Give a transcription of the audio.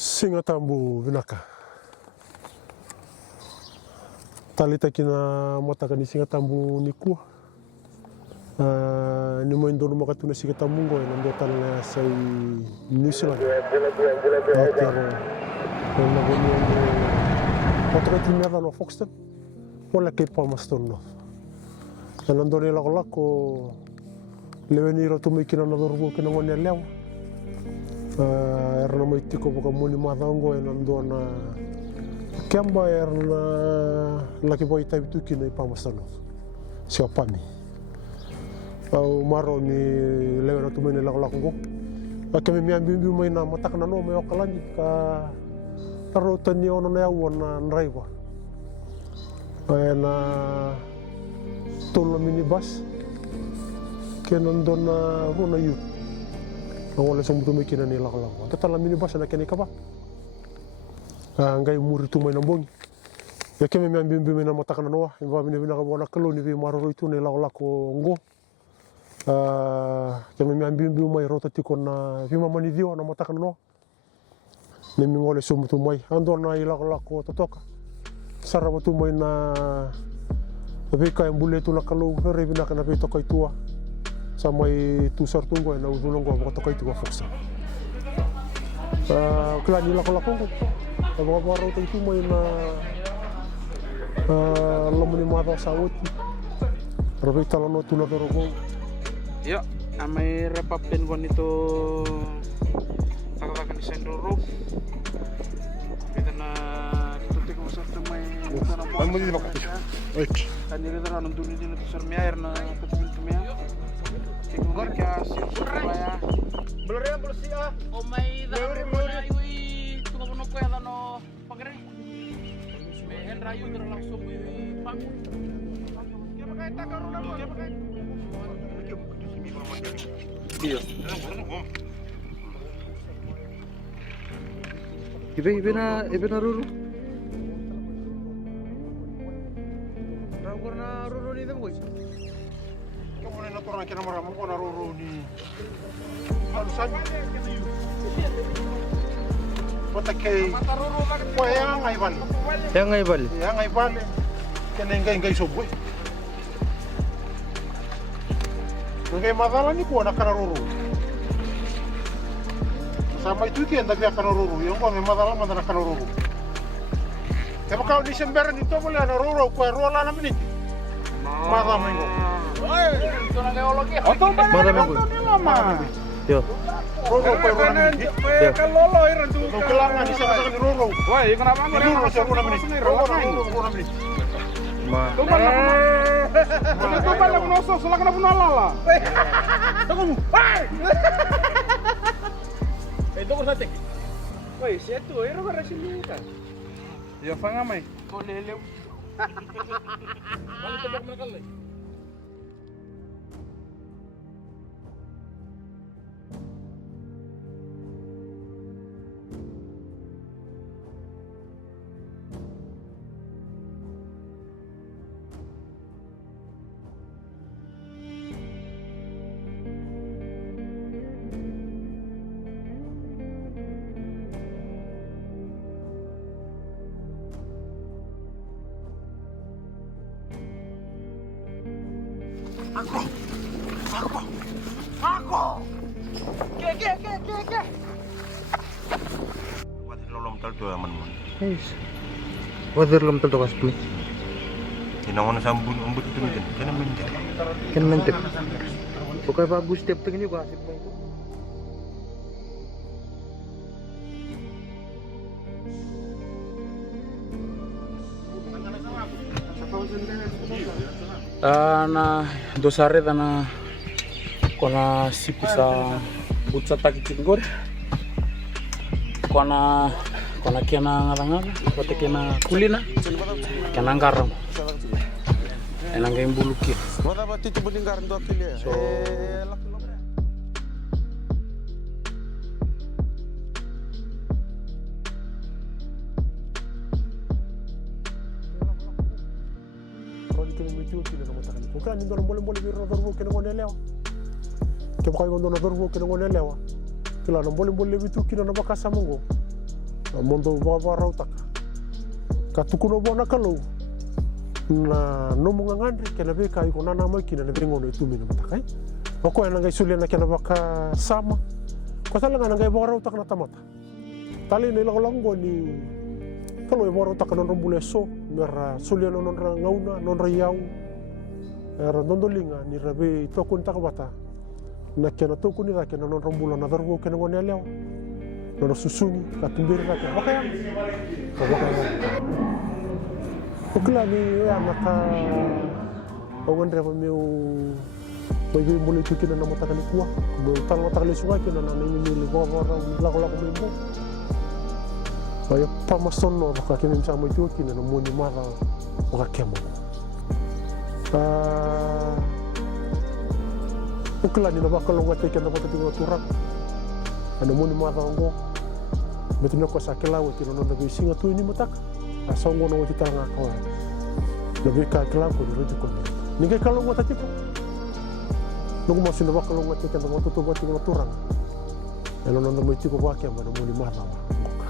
Singa tambu vinaka. Talita kina mataka ni singa tambu ni kuah. Ni mo indono makatuna singa tambu ngo na ndo talna sai New Zealand. Ataro na gonyo potro timia no Foxton. Wala kay Palmerston no. Na ndo ni lako leweni ro tumi kina na dorgo kina ngone lewa. Erna mai tiko boka muni matango e nando na kemba erna laki boy tai tuki nei Palmerston sia pani au maro ni lewa tu mene lako go akeme mi ambi mai na matak na no me okalani ka taro tani ono na wona nraiwa na tolo minibus kenando na rona yu wala sa mutu mikina ni lako tata la minibus na kene kaba ngai muri tu mai nambongi ya keme mi ambi na matak na noa imba bine bina ka bona kaloni vi maro itu ni lako ngo keme mi ambi mai rota tiko na vi mamani dio na matak na noa ne mi ngole so mutu mai ando na lako totoka sara mutu mai na vika embule tu la kalau re bina kana pe tokai tua samai tu sartungo na uzulongo ko tokai tua foxa klani lako ko baro tu mai na lomuni mata sawoti robe talono tu na dorogo ya amai repapen gon itu takkan di sendoro kita na tutik usah temai sana Ang mali bakit wait kan dia kata nonton di na sarmi air na ketul tumia tinggal ka supaya Belum bersih o mai da na iwi tu ko no ko ya no pagre me hen rayu der langsung iwi pang ke pakai takar una ke pakai iya ibe na ruru na ruru ni demo kamu na torna kina mara mo na roro ni alusan Bota kay yang ay bal kene ngai sobo ngai madala ni ko na kararoro sama itu kenda dia kararoro yang ko me madala madala kararoro kaya kau ni semberan itu boleh na roro ko rola na minit madala mengo itu na geologi madala mengo yo roro ko rola minit kalolo iran tu kelangan di sana ni roro woi kenapa roro sa rola minit roro minit Itu balik noso, salah kena bunuh lala. Tunggu. Itu kau satek. Woi, siapa tu? Era berhasil ni kan? Ya, fanga mai. Kau leleu. Bang tebak mereka lagi. Aku. Ke. Wadir lolom tal tu aman mon. Yes. Wadir lom tal tokas pun. Tinangon sambun umbut itu mungkin. Kena menjak. Kan mantep. Pokoknya bagus tiap tengah juga asik banget. Na dosare na kona sipi sa butsa taki tingor kona kena ngarang kote kena kulina kena garam enang game buluki Mata pati tu bening garam tu akil so Bukan ni dono boleh biro dorbo kena ngone lewa. Ke pakai ngono dorbo kena ngone lewa. Kila no boleh bitu kina na bakasa mongo. mondo babarau taka ka tukuno bona kalau na nomunga ngandri kena beka iko nana mai kina na bengono itumi na matakai oko ena ngai sulia na kena baka sama ko tala ngana ngai babarau taka na tamata tali ni lago ni kalau e babarau taka non rombule so mera sulia non ngauna non riau era nondolinga ni rabe tokun taka bata na kena tokun ni kena non rombula na vergo kena ngone leo nono susungi katumbiri rake bakaya ukla ni anaka ongandre fa meu bagi mulai tukina na mata kali kuah bo tal mata kali suwa kina na ni le bawara lago membo ayo pamasono ka kemi sama itu kina na moni mara ka kemo ukla ni na bakalo ngate kina bata tingo turang ana moni mara ngo betina ko sakela wo tino no nabi singa tu ini matak asongo no kita ngako nabi ka kela ko ni ko ni ke kalau ngota tipo nungu mo sino bakalo ngota kan mo tutu bo tingo turang elo no nabi tiko ba ke mo moni mara ngo ka